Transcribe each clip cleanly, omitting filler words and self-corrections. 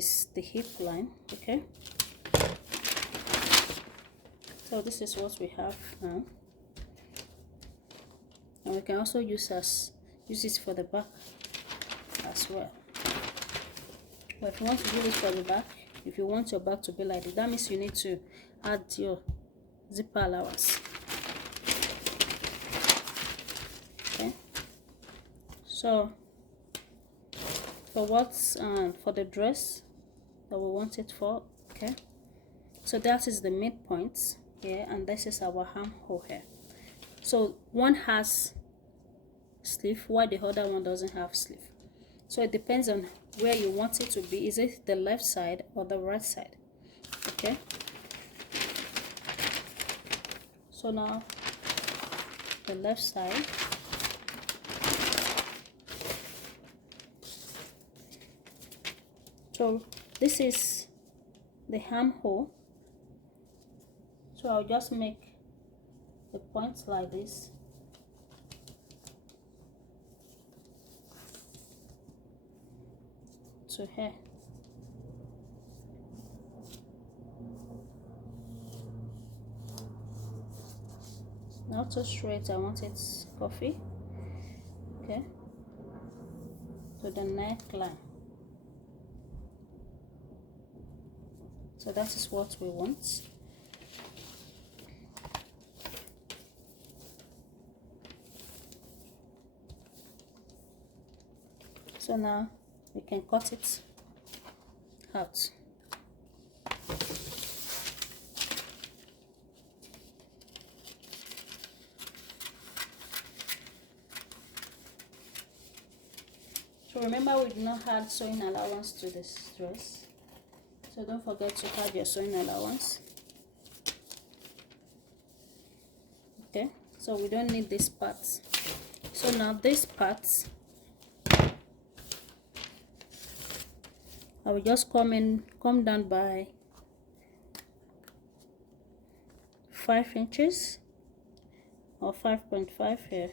is the hip line. Okay, so this is what we have now, and we can also use it for the back as well. But if you want to do this for the back, if you want your back to be like this, that means you need to add your zipper allowance. Okay, so for the dress that we want it for, okay, so that is the midpoint here, and this is our armhole here. So one has sleeve while the other one doesn't have sleeve, so it depends on where you want it to be. Is it the left side or the right side? Okay, so now the left side. So this is the armhole, so I'll just make the points like this. To here. Not too straight, I want it coffee. Okay, to the neckline. So that is what we want. So now we can cut it out. So remember, we did not add sewing allowance to this dress, so don't forget to add your sewing allowance. Okay, so we don't need this part. So now this part, I will just come down by 5 inches or 5.5 here.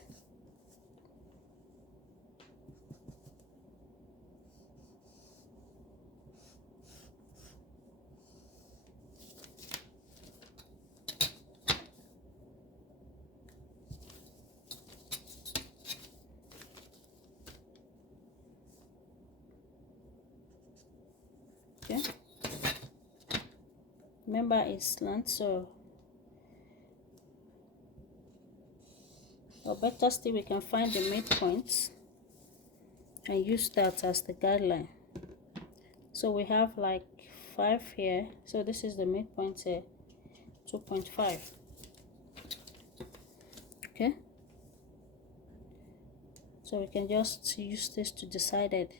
Okay, remember it's slant, so or better still, we can find the midpoints and use that as the guideline. So we have like 5 here, so this is the midpoint here, 2.5. Okay, so we can just use this to decide it,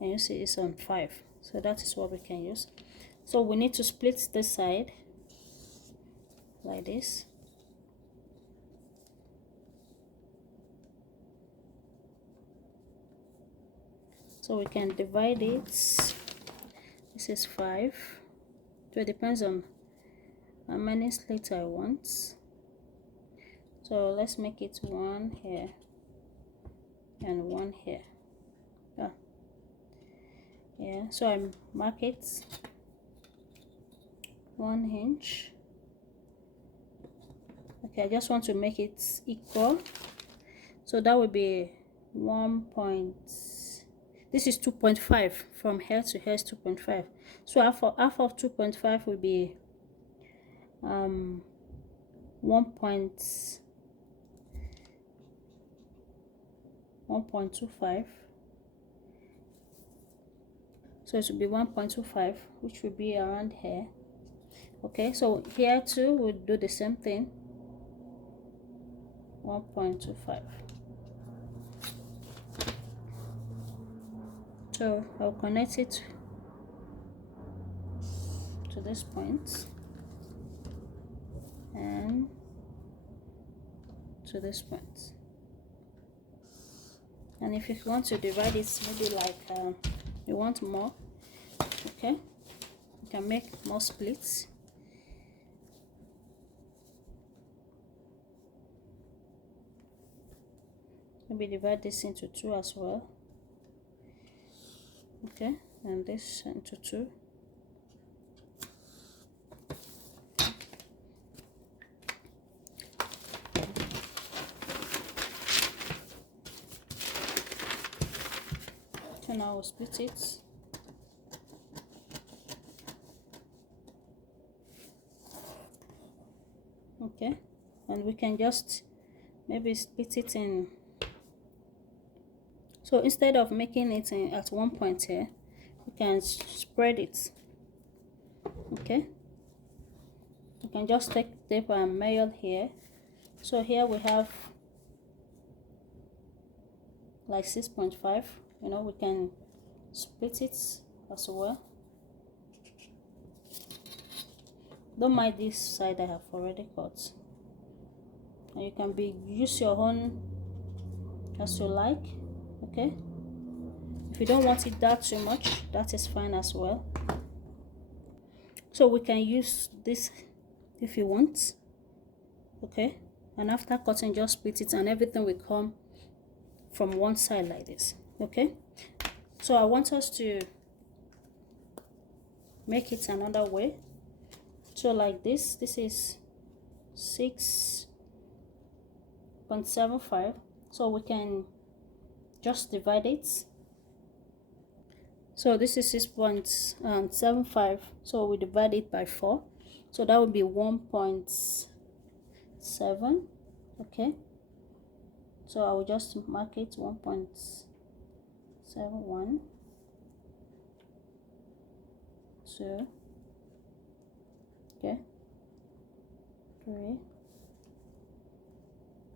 and you see it's on 5, so that is what we can use. So we need to split this side like this. So we can divide it. This is 5, so it depends on how many slits I want. So let's make it 1 here and 1 here. Yeah, so I mark it 1 inch. Okay, I just want to make it equal, so that would be 1 point. This is 2.5 from here to here is 2.5. So half of 2.5 will be 1.25. So it will be 1.25, which will be around here. Okay, so here too we'll do the same thing, 1.25. So I'll connect it to this point and to this point. And if you want to divide it, maybe like you want more, okay, you can make more splits. Maybe divide this into 2 as well. Okay, and this into 2. So now we'll split it. Okay, and we can just maybe split it in. So instead of making it at one point here, we can spread it. Okay, you can just take tape and measure here. So here we have like 6.5. You know, we can split it as well. Don't mind this side I have already cut, and you can use your own as you like. Okay, if you don't want it that too much, that is fine as well. So we can use this if you want. Okay, and after cutting, just split it and everything will come from one side like this. Okay, so I want us to make it another way. So like this is 6.75, so we can just divide it. So this is 6.75, so we divide it by 4, so that would be 1.7. okay, so I will just mark it 1.71, 2, okay, 3,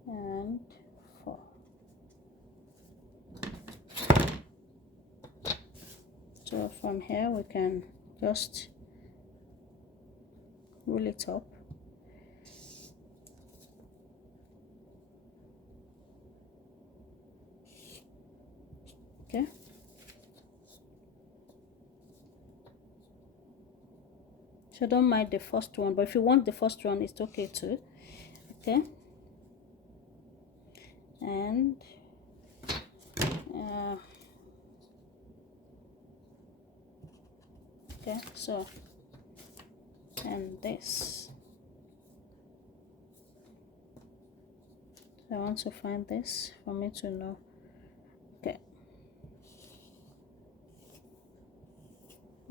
and 4. So from here we can just roll it up. Okay, so don't mind the first one, but if you want the first one, it's okay too. Okay, and okay, so and this, so I want to find this for me to know. Okay,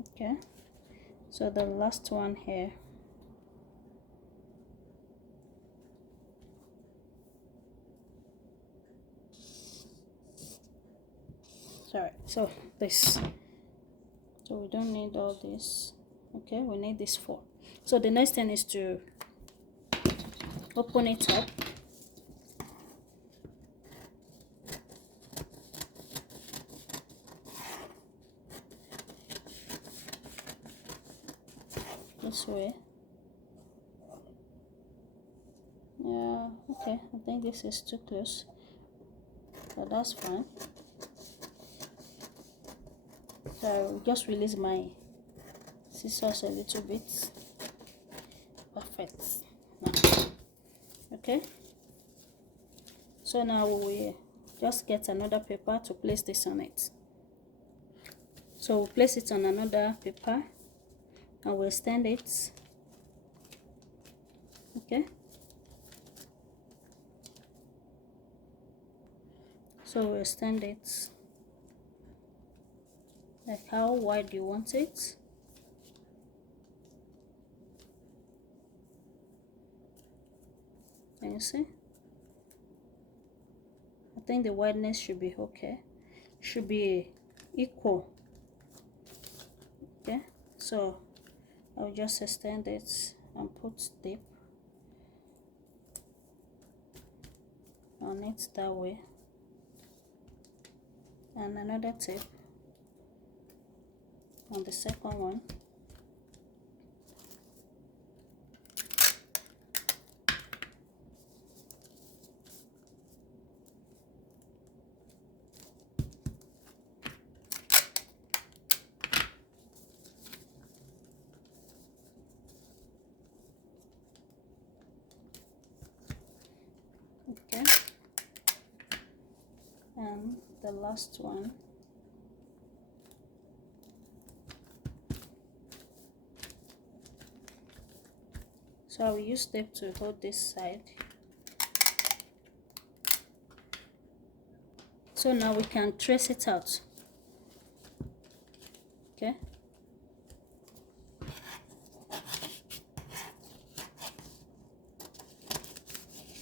okay, so the last one here, sorry, so this, so we don't need all this. Okay, we need this 4. So the next thing is to open it up. This way. Yeah, okay, I think this is too close, but that's fine. So I'll just release my scissors a little bit. Perfect. Now, okay, so now we just get another paper to place this on it. So we'll place it on another paper and we'll extend it. Okay, so we'll extend it like how wide you want it. Can you see? I think the wideness should be okay, should be equal. Okay, so I'll just extend it and put tape on it that way, and another tape on the second one. Okay, and the last one. So I will use tape to hold this side. So now we can trace it out. Okay.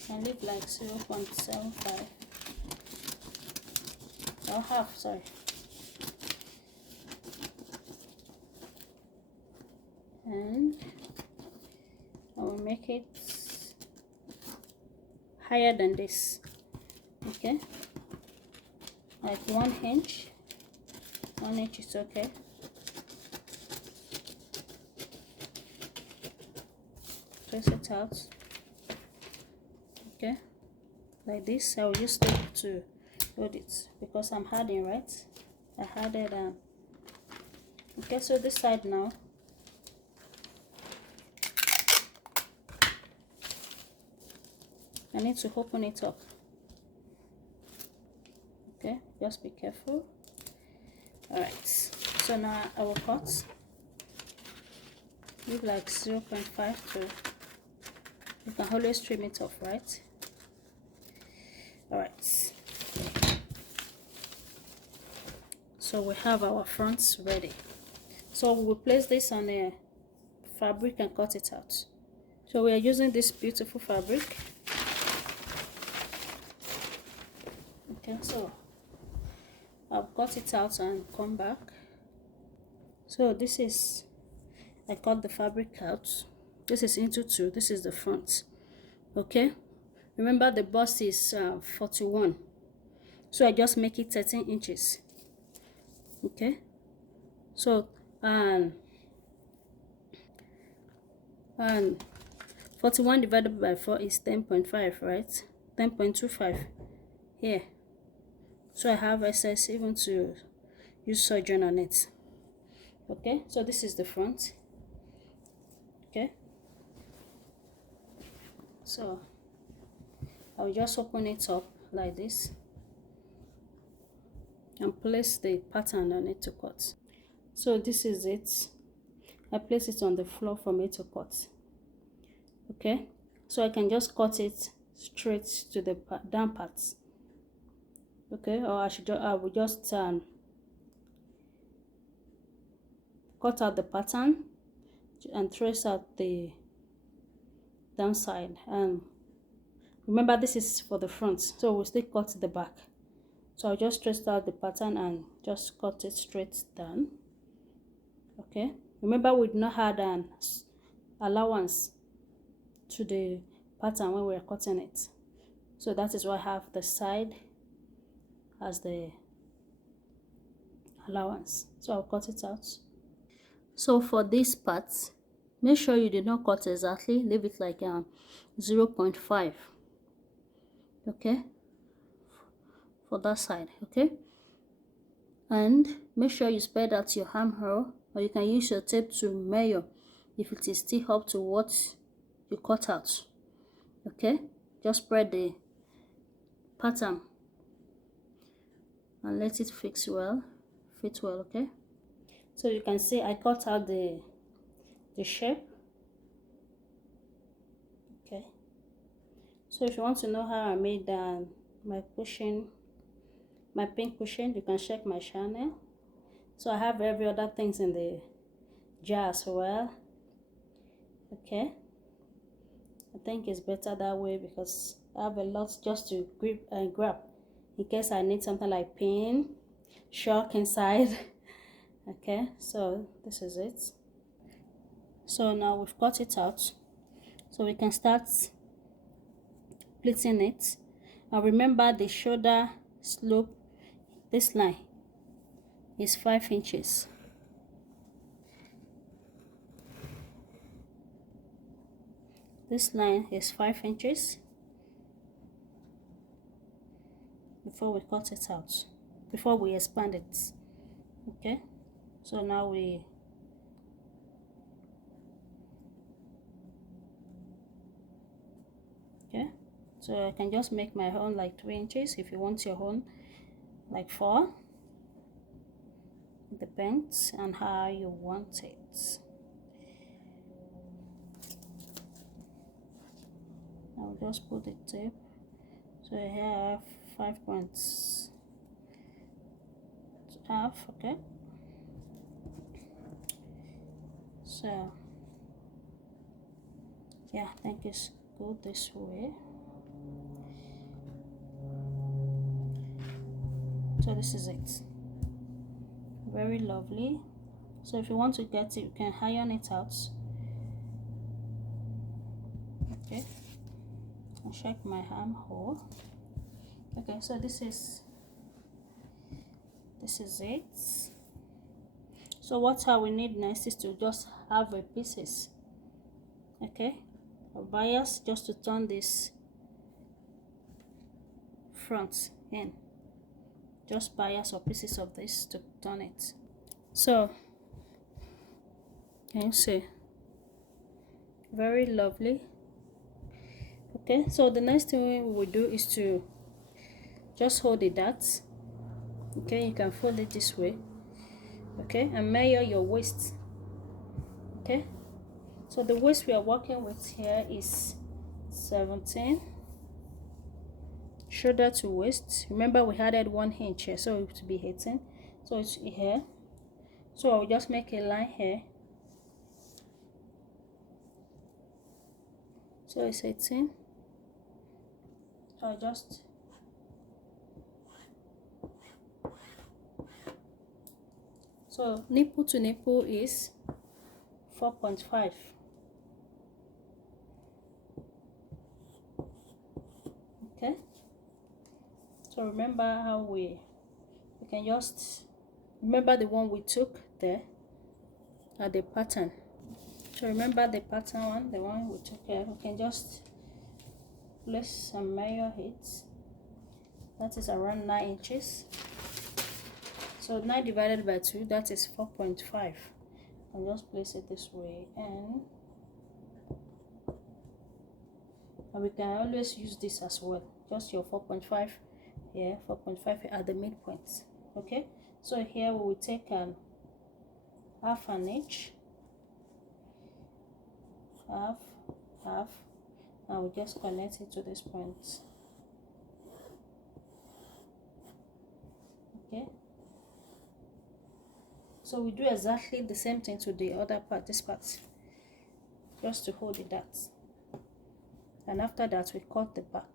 I leave like 0.75 or half, sorry. And I will make it higher than this. Okay, like 1 inch. 1 inch is okay. Trace it out. Okay, like this. I will use tape to hold it because I'm adding, right? I added okay, so this side now. I need to open it up. Okay, just be careful. All right, so now I will cut. Leave like 0.5 to. You can always trim it off, right? All right. So we have our fronts ready. So we'll place this on a fabric and cut it out. So we are using this beautiful fabric. Okay, so I'll cut it out and come back. So this is, I cut the fabric out. This is into 2. This is the front. Okay, remember the bust is 41, so I just make it 13 inches. Okay, so and 41 divided by 4 is 10.5, right? 10.25 here. So I have excess even to use surgeon on it. Okay, so this is the front. Okay, so I'll just open it up like this and place the pattern on it to cut. So this is it. I place it on the floor for me to cut. Okay, so I can just cut it straight to the down parts. Okay, or I will just cut out the pattern and trace out the downside. And remember, this is for the front, so we'll still cut the back. So I'll just trace out the pattern and just cut it straight down. Okay, remember we did not add an allowance to the pattern when we are cutting it, so that is why I have the side as the allowance. So I'll cut it out. So for this part, make sure you did not cut exactly, leave it like 0.5. okay, for that side. Okay, and make sure you spread out your armhole, or you can use your tape to measure if it is still up to what you cut out. Okay, just spread the pattern and let it fit well. Okay, so you can see I cut out the shape. Okay, so if you want to know how I made my cushion, my pink cushion, you can check my channel. So I have every other things in the jar as well. Okay, I think it's better that way because I have a lot just to grip and grab in case I need something like pin, chalk inside. Okay, so this is it. So now we've cut it out, so we can start pleating it. And remember, the shoulder slope, this line is 5 inches. This line is 5 inches before we cut it out, before we expand it. Okay, so now okay, so I can just make my own like 3 inches. If you want your own like 4, it depends on how you want it. I'll just put the tape. So here I have 5.5. Okay, so yeah, I think it's good this way. So this is it. Very lovely. So if you want to get it, you can iron it out. Okay, I'll check my armhole. Okay, so this is it. So what we need next is to just have a pieces. Okay, a bias just to turn this front in. Just bias or pieces of this to turn it. So can you see? Very lovely. Okay, so the next thing we will do is to just hold the darts. Okay, you can fold it this way. Okay, and measure your waist. Okay, so the waist we are working with here is 17. Shoulder to waist, remember we added 1 inch here, so it will be 18. So it's here. So I'll just make a line here. So it's 18. So I just nipple to nipple is 4.5. Okay, so remember how we can just remember the one we took there at the pattern. So remember the pattern one, the one we took here, we can just place and measure it. That is around 9 inches. So 9 divided by 2, that is 4.5. And just place it this way, and we can always use this as well. Just your 4.5 here, 4.5 at the midpoint. Okay, so here we will take half an inch, half, and we just connect it to this point. Okay, so we do exactly the same thing to the other part, this part, just to hold it that. And after that we cut the back.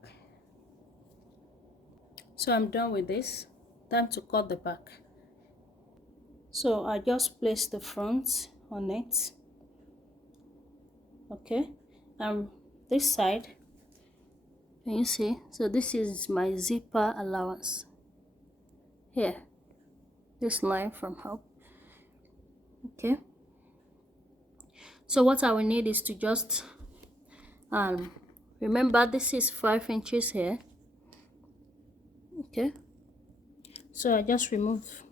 So I'm done with this. Time to cut the back. So I just place the front on it. Okay, and this side, can you see? So this is my zipper allowance here, this line from up. Okay, so what I will need is to just remember this is 5 inches here. Okay, so I just remove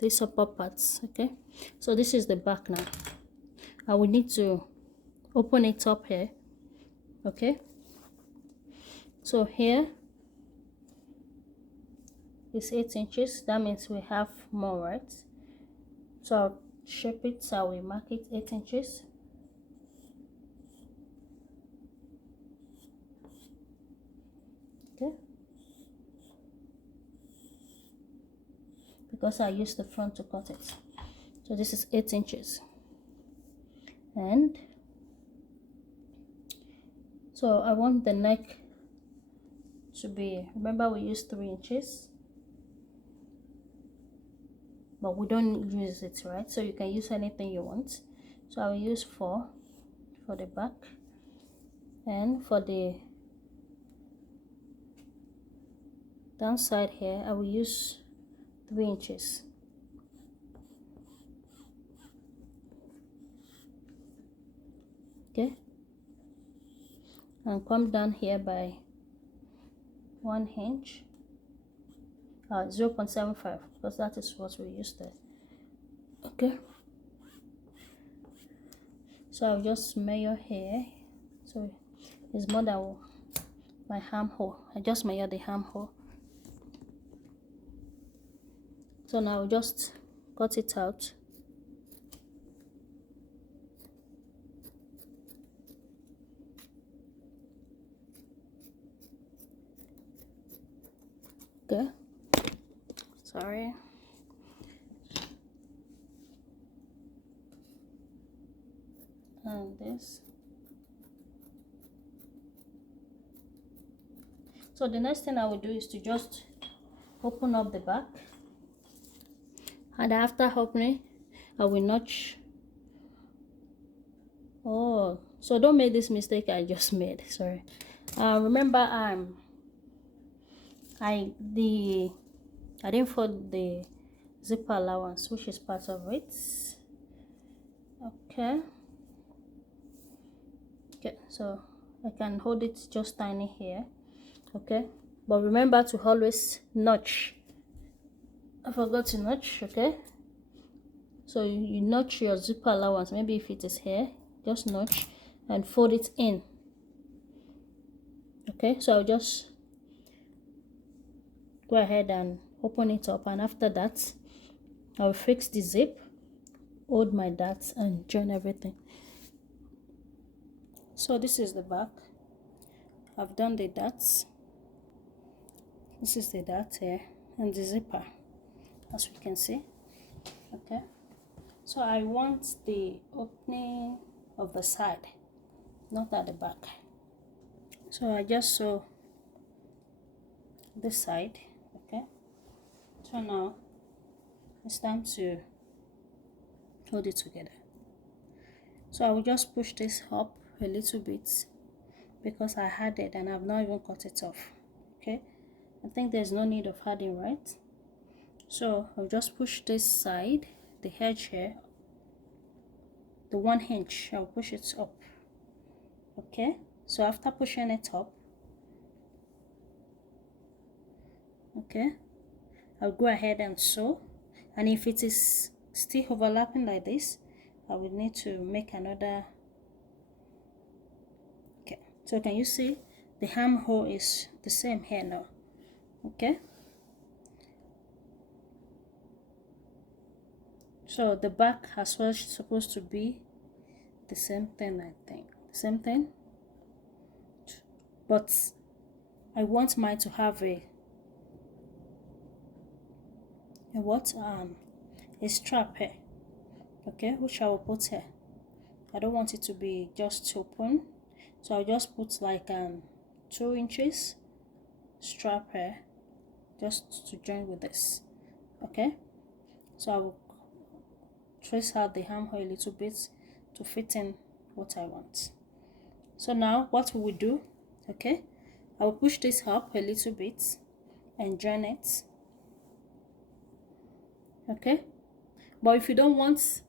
these upper parts. Okay, so this is the back now. I will need to open it up here. Okay, so here is 8 inches. That means we have more, right? So I'll shape it, so I will mark it 8 inches. Okay, because I used the front to cut it. So this is 8 inches. And so I want the neck to be, remember we used 3 inches, but we don't use it, right? So you can use anything you want. So I will use 4 for the back, and for the downside here I will use 3 inches. Okay, and come down here by 1 inch, 0.75, because that is what we used there. Okay, so I'll just measure here. So it's more than my armhole. I just measure the armhole. So now I'll just cut it out. Okay, sorry. And this. So the next thing I will do is to just open up the back, and after opening I will notch. Oh, so don't make this mistake I just made. Sorry. Remember, I didn't fold the zipper allowance, which is part of it. Okay. Okay, so I can hold it just tiny here. Okay, but remember to always notch. I forgot to notch. Okay, so you notch your zipper allowance. Maybe if it is here, just notch and fold it in. Okay, so I'll just go ahead and open it up, and after that I'll fix the zip, hold my darts and join everything. So this is the back. I've done the darts. This is the dart here and the zipper, as we can see. Okay, so I want the opening of the side, not at the back. So I just sew this side. Okay, so now it's time to hold it together. So I will just push this up a little bit because I had it and I've not even cut it off. Okay, I think there's no need of adding, right? So I'll just push this side, the edge here, the 1 inch, I'll push it up. Okay, so after pushing it up, okay, I'll go ahead and sew, and if it is still overlapping like this, I will need to make another. Okay, so can you see the armhole is the same here now? Okay, so the back as well is supposed to be the same thing. I think the same thing, but I want mine to have a strap here. Okay, which I will put here. I don't want it to be just open, so I'll just put like 2 inches strap here just to join with this. Okay, so I will trace out the armhole a little bit to fit in what I want. So now what we will do, okay, I will push this up a little bit and join it. Okay, but if you don't want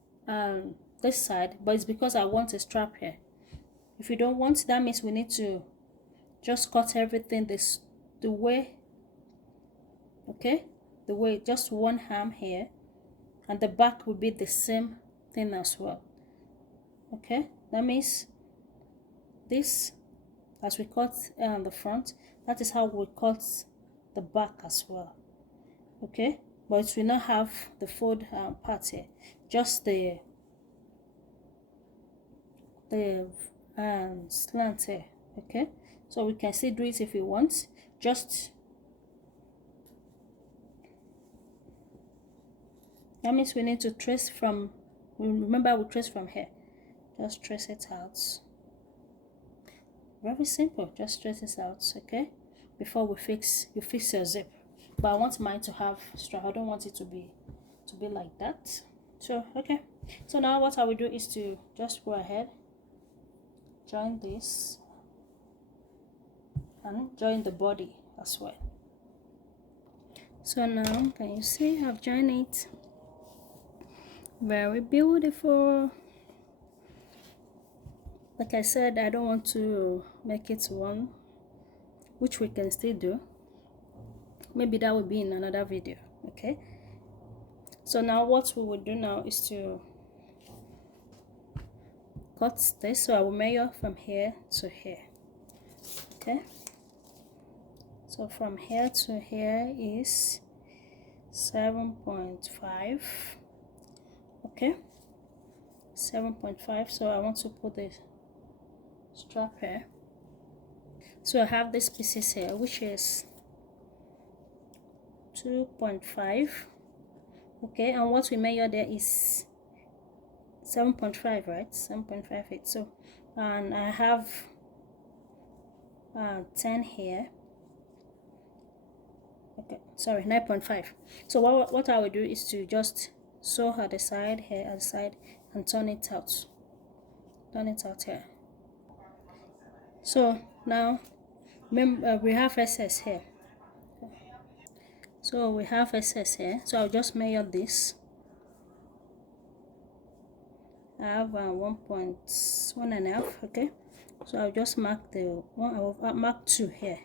this side, but it's because I want a strap here. If you don't want, that means we need to just cut everything the way, okay, the way, just one arm here, and the back will be the same thing as well. Okay, that means this, as we cut on the front, that is how we cut the back as well. Okay, but it will not have the fold part here, just the slant here. Okay, so we can still do it if you want. Just that means we need to trace from, remember we trace from here, just trace it out. Very simple, just trace it out. Okay, before you fix your zip. But I want mine to have strap. I don't want it to be like that. So okay, so now what I will do is to just go ahead, join this and join the body as well. So now can you see I've joined it? Very beautiful. Like I said, I don't want to make it one, which we can still do. Maybe that will be in another video. Okay, so now what we will do now is to cut this. So I will measure from here to here. Okay, so from here to here is 7.5. okay, 7.5. so I want to put the strap here. So I have these pieces here, which is 2.5. Okay, and what we measure there is 7.5, right? 7.58. So, and I have 10 here. Okay, sorry, 9.5. So what I will do is to just sew at the side here, at the side, and turn it out here. So now we have excess here. So we have excess here. So I'll just measure this. I have 1.1.5. Okay, so I'll just mark the one. I will mark 2 here,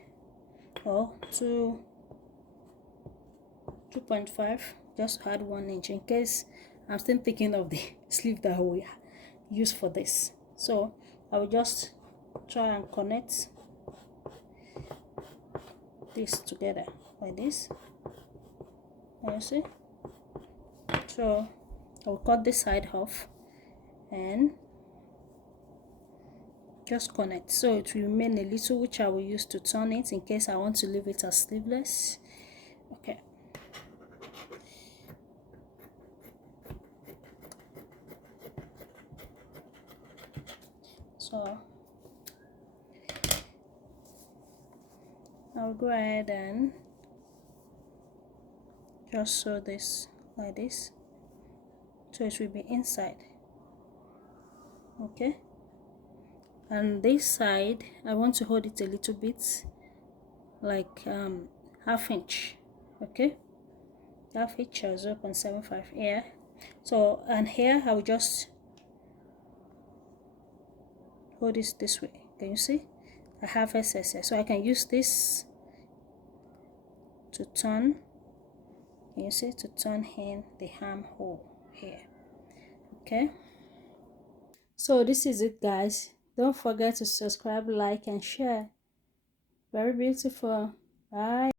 or 2.5. Just add 1 inch in case I'm still thinking of the sleeve that we use for this. So I will just try and connect this together like this. You see? So I will cut this side off and just connect, so it will remain a little, which I will use to turn it in case I want to leave it as sleeveless. Okay. So I'll go ahead and just sew this like this, so it will be inside. Okay, and this side I want to hold it a little bit, like half inch. Okay, half inch or 0.75 here. So, and here I will just hold this way. Can you see? I have excess, so I can use this to turn. Can you see? To turn in the armhole here. Okay, so this is it, guys. Don't forget to subscribe, like, and share. Very beautiful. Bye.